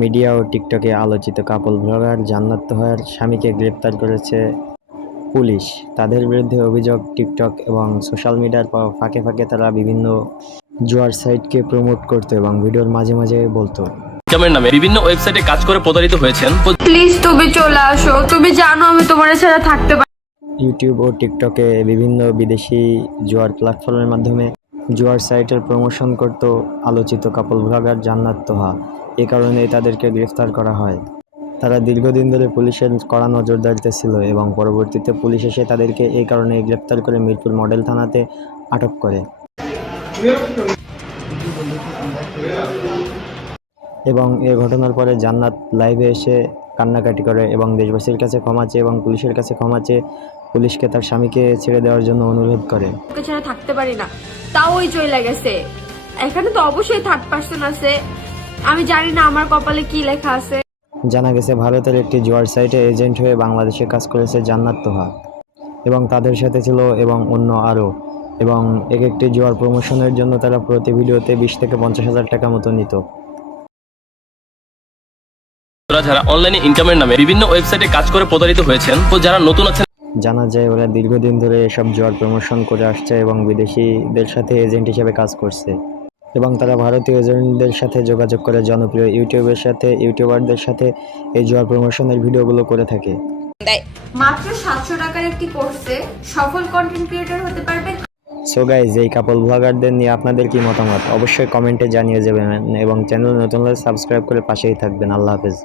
Media ও টিকটকে আলোচিত কাপল blogger জান্নাত তোহার স্বামীকে গ্রেপ্তার করেছে পুলিশ। তাদের বিরুদ্ধে অভিযোগ, টিকটক এবং সোশ্যাল মিডিয়ার ফাঁকে ফাঁকে তারা বিভিন্ন জুয়ার সাইটকে প্রমোট করতো এবং ভিডিওর মাঝে মাঝে বলতো নামে বিভিন্ন ওয়েবসাইটে কাজ করে প্রতারিত হয়েছেন। প্লিজ তুমি চলে আসো, তুমি জানো আমি তোমার ছাড়া থাকতে পারি। ইউটিউব ও টিকটকে বিভিন্ন বিদেশি জুয়ার প্ল্যাটফর্মের মাধ্যমে জুয়ার সাইটের প্রমোশন করত আলোচিত কাপল ব্লগার জান্নাত তোহা। এ কারণেই তাদেরকে গ্রেফতার করা হয়। তারা দীর্ঘদিন ধরে পুলিশের কড়া নজরদারিতে ছিল এবং পরবর্তীতে পুলিশ এসে তাদেরকে এই কারণে গ্রেফতার করে মিরপুর মডেল থানাতে আটক করে এবং এ ঘটনার পরে জান্নাত লাইভে এসে কান্নাকাটি করে এবং দেশবাসীর কাছে ক্ষমা চেয়ে এবং পুলিশের কাছে ক্ষমা চেয়ে পুলিশকে তার স্বামীকে ছেড়ে দেওয়ার জন্য অনুরোধ করে। ছাড়া থাকতে পারি না, তাও ওই চলে গেছে। এখানে তো অবশ্যই থার্ড পার্সন আছে, আমি জানি না আমার কপালে কি লেখা আছে। জানা গেছে ভারতের একটি জুয়ার সাইটে এজেন্ট হয়ে বাংলাদেশে কাজ করেছে জান্নাত তোহা এবং তাদের সাথে ছিল এবং অন্য আরও, এবং এক একটি জুয়ার প্রমোশনের জন্য তারা প্রতি ভিডিওতে 20 থেকে 50,000 টাকা মতো নিত। যারা অনলাইনে ইনকামের নামে বিভিন্ন ওয়েবসাইটে কাজ করে প্রতারিত হয়েছেন ও যারা নতুন আছেন, জানা যায় ওরা দীর্ঘদিন ধরে এসব জুয়ার প্রমোশন করে আসছে এবং বিদেশিদের সাথে এজেন্ট হিসেবে কাজ করছে এবং তারা ভারতীয় এজেন্টদের সাথে যোগাযোগ করে জনপ্রিয় ইউটিউবারদের সাথে এই জুয়ার প্রমোশনের ভিডিওগুলো করে থাকে। মাত্র 700 টাকার একটি কোর্সে সফল কন্টেন্ট ক্রিয়েটর হতে পারবেন। সো গাইজ, এই কাপল ব্লগারদের নিয়ে আপনাদের কি মতামত অবশ্যই কমেন্টে জানিয়ে যাবেন এবং চ্যানেল নতুন হলে সাবস্ক্রাইব করে পাশেই থাকবেন। আল্লাহ হাফেজ।